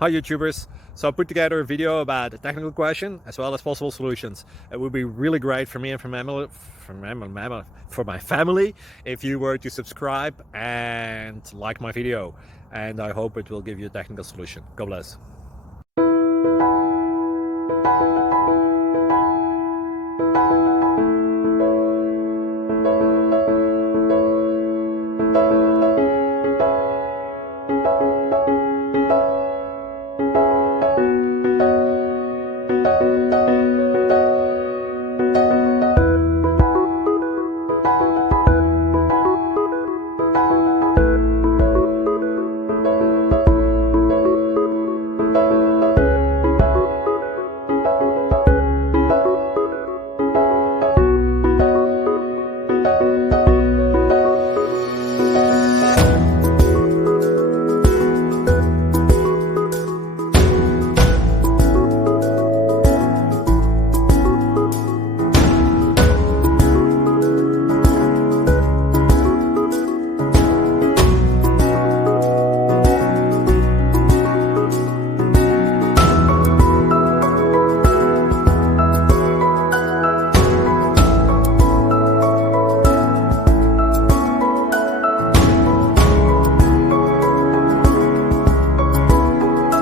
Hi YouTubers! So I put together a video about a technical question as well as possible solutions. It would be really great for me and for my family if you were to subscribe and like my video, and I hope it will give you a technical solution. God bless.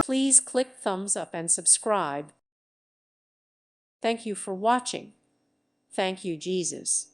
Please click thumbs up and subscribe. Thank you for watching. Thank you, Jesus.